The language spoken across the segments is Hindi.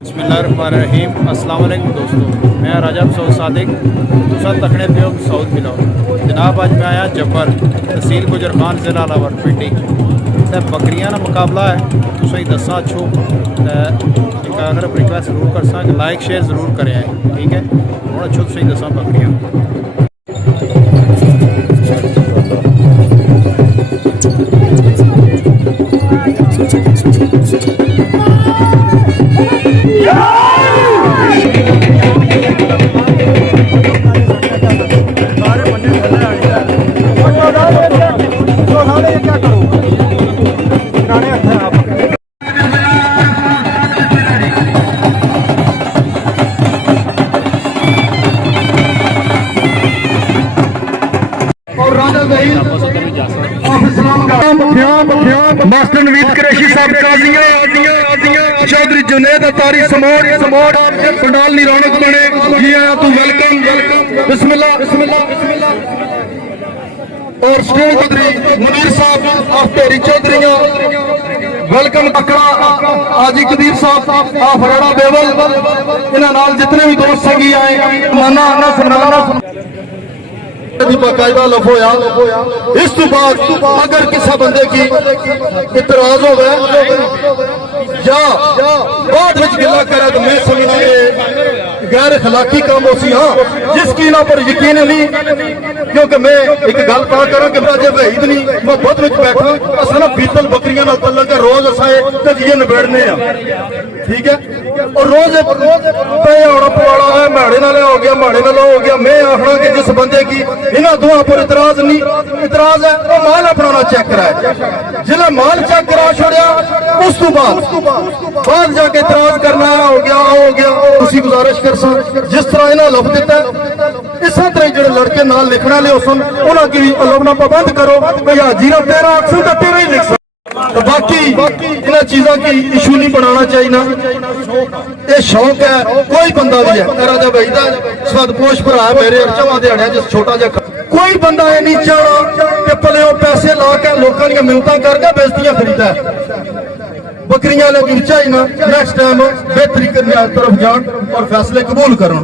बिस्मिल्लाहिर्रहमानिर्रहीम। अस्सलाम वालेकुम दोस्तों, मैं राजा सऊद सादिक तुसा तकने पे साउथ मिलो जनाब। अज मैं आया जब्बर तहसील गुजर खान जिला लाहौर पिंडी ते बकरियां का मुकाबला है। तुसें दसा अच्छो एक अगर रिक्वेस्ट जरूर करसा कि लाइक शेयर जरूर करें, ठीक है। हूँ अच्छो तुसें दसा बकरियां मास्टर नवीद कुरैशी साहब चौधरी जुनेद अतारी समोट पंडाल नी रौनक बने। जी आया तू वेलकम बिस्मिल्लाह और स्टेज चौधरी मुनीर साहब ऑफ ढेरी चौधरी वेलकम अकड़ा आजी कदीर साहब ऑफ रड़ा बेवल इन्हां नाल जितने भी दोस्त संगी आए माना बाकायदा लफोया। इस तो बाद अगर किसी बंदे की इतराज हो गया या बाद में गिला करे तो मैं समझना ये गैर अखलाकी काम हो सी। हाँ, जिसकी ना पर यकीन नहीं, क्योंकि मैं एक गल कहा करा कि मैं जब ईद नहीं मैं बुध में बैठा अस ना पीतल बकरियां तलक रोज असाए तजिए निबेड़ने, ठीक है। और रोज होना पवाड़ा है माड़े नाल हो गया माड़े नाल हो गया। मैं आखना कि जिस बंदे की इन्होंने दोनों पर इतराज नहीं इतराज है वो माल अपना चेक कराए। जिला माल चेक करा छोड़िया उस तो बाद जाके इतराज करना हो गया उसी गुजारिश कर जिस तरह इन्हें लफ दिता इस तरह जो लड़के नाल लिखना ले सन उन्होंने भी लफना पाबंद करो भैया जीरा तेरा अक्सर का तेरा ही लिख सकते। तो बाकी इन चीजों की इशू नहीं बनाना चाहिए ना, ये शौक है कोई बंदा भी है। राजा भाई का सदपोश भरा मेरे चवा दिहाड़िया जिस छोटा जहा कोई बंदा ये नहीं चाहना कि पले पैसे ला के लोगों दी मिन्नतां करके बेइज्जतियां खरीदा बकरियां लेकिन चाहिए ना नेक्स्ट टाइम बेहतरी तरफ जान और फैसले कबूल करो।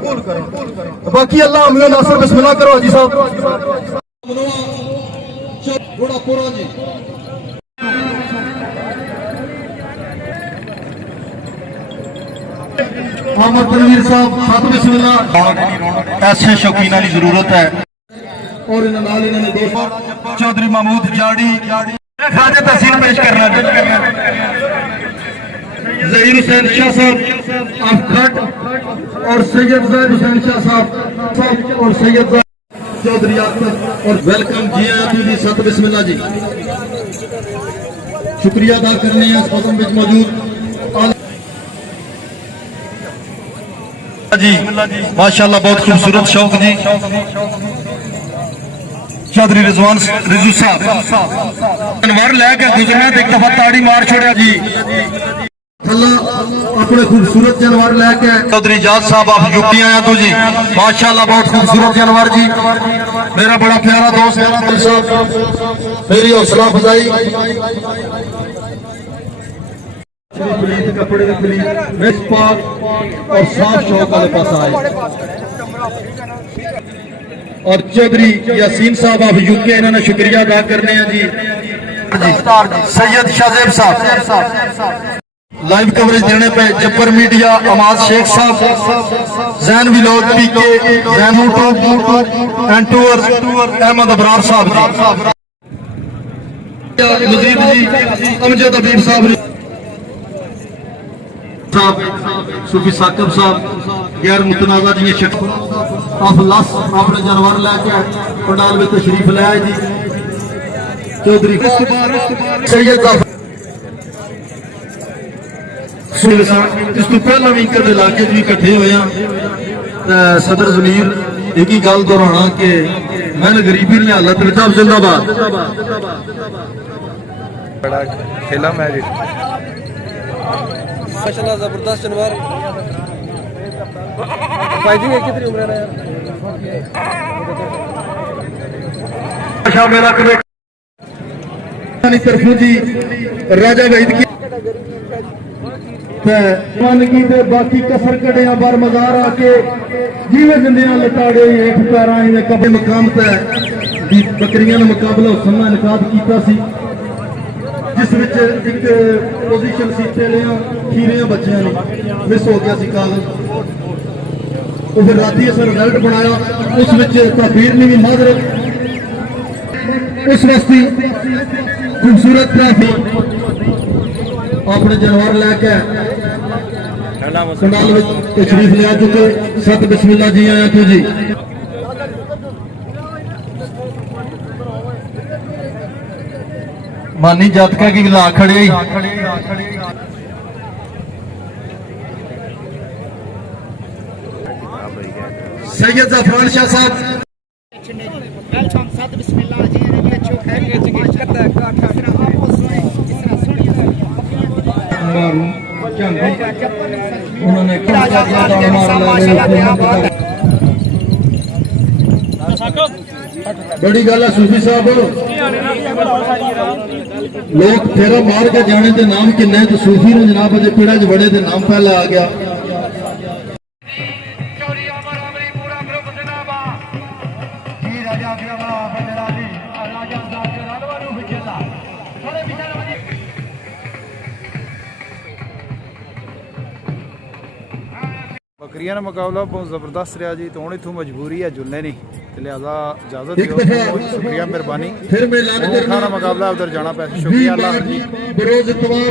बाकी अल्लाह अमीन नासर बिस्मिल्लाह करो हाजी साहब अहमद तनवीर साहब साथ बिस्मिल्लाह। ऐसे शौकीना की जरूरत है और इन्होंने दोस्त चौधरी महमूद जाड़ी खाजे तहसील पेश करना ज़हीर हुसैन शाह साहब अफखट और सैयद ज़ैद हुसैन शाह साहब और सैयद चौधरी और वेलकम जी जी सत बिस्मिल्लाह जी। शुक्रिया अदा करने इस मौसम में मौजूद जी माशाल्लाह बहुत खूबसूरत शौक जी। चौधरी रिजवान रिजू साहब अनवर लैके गुजरना एक दफा ताड़ी मार छोड़ा जी अपने खूबसूरत जानवर लैके। चौधरी जाद साहब आप यूपी आया तो जी माशाल्लाह बहुत खूबसूरत जानवर जी। मेरा बड़ा प्यारा दोस्त साहब मेरी हौसला अफजाई कपड़े और साफ शौक वाले पास आए। और चौधरी यासीन साहब आप यूके इन्होंने शुक्रिया अदा करने हैं जी। सैयद शाहजेब साहब लाइव कवरेज देने पे जब्बर मीडिया अमाज Sheikh Sahab Jain Vilok PK Jain YouTube and tour Ahmad Abrar Sahab ji Mujib जी अमजद हबीब साहब सूफी साकिब साहब गैर मुतनाजा जी अपने जानवर लैके पंडाल में तशरीफ लाया जी। चौधरी सैयद इस तो पहला भी इधर इलाके भी इकट्ठे होया सदर जमीर एक ही गल दोहराना कि मैंने गरीबी ने हालत जिंदाबाद बड़ा खेला मैच माशाल्लाह जबरदस्त जानवर भाई जी कितनी उम्र है यार मेरा तरफों जी राजा वहीद की ਤੇ ਮਨਗੀ ਤੇ ਬਾਕੀ ਕਸਰ ਕੜਿਆਂ ਬਾਰ ਮਜ਼ਾਰ ਆ ਕੇ ਜਿਵੇਂ ਜਿੰਦਿਆਂ ਲਟਾੜੇ ਹੇਠ ਪੈਰਾਂ ਐਵੇਂ ਕਬੇ ਮਕਾਮ ਤੇ ਦੀ ਬੱਕਰੀਆਂ ਦਾ ਮੁਕਾਬਲਾ ਹੁਸਨ ਨਾਲ ਇਨਕਾਦ ਕੀਤਾ ਸੀ, ਜਿਸ ਵਿੱਚ ਇੱਕ ਪੋਜੀਸ਼ਨ ਸੀ ਤੇਲਿਆਂ ਖੀਰਿਆਂ ਬੱਚਿਆਂ ਨੇ ਮਿਸ ਹੋ ਗਿਆ ਸੀ ਕਾਗਜ਼। ਉਹ ਫਿਰ ਰਾਤੀ ਅਸਾਂ ਰਿਜ਼ਲਟ ਬਣਾਇਆ, ਉਸ ਵਿੱਚ ਤਕਬੀਰ ਨੇ ਵੀ ਮਾਜ਼ਰਤ ਉਸ ਵਸਤੀ ਖੂਬਸੂਰਤ ਟ੍ਰੈਫਿਕ ਆਪਣੇ ਜਾਨਵਰ ਲੈ ਕੇ ਕੰਡਾਲ ਵਿੱਚ ਤਸ਼ਰੀਫ ਲਿਆ ਚੁੱਕੇ। ਸਤ ਬਿਸਮਿਲ੍ਲਾ ਜੀ ਆਇਆ ਤੂੰ ਜੀ। ਮਾਨੀ ਜੱਤ ਕਾ ਕੀ ਲਾ ਖੜੇ सैयद ज़फ़रान शाह साहब वेलकम सत बिस्मिल्लाह जी ने ये अच्छो खैर के करता है का जिस तरह आपको सुने जिस तरह सुनिए उन्होंने बड़ी गल है सूफी साहब, लोग फेरा मार के जाने के नाम किन्ने तो सूफी ने जनाब अजे पीड़ा च बड़े ते नाम पहला आ गया। बकरियां का मुकाबला बहुत ज़बरदस्त रहा जी, तो हूँ इतों मजबूरी है जुलने नहीं, तो लिहाजा इजाजत एक दिओ। दफा बहुत शुक्रिया मेहरबानी। फिर मैं ऐलान और खाना मुकाबला उधर जाना पैसा। शुक्रिया अल्लाह जी। बरोज इतवार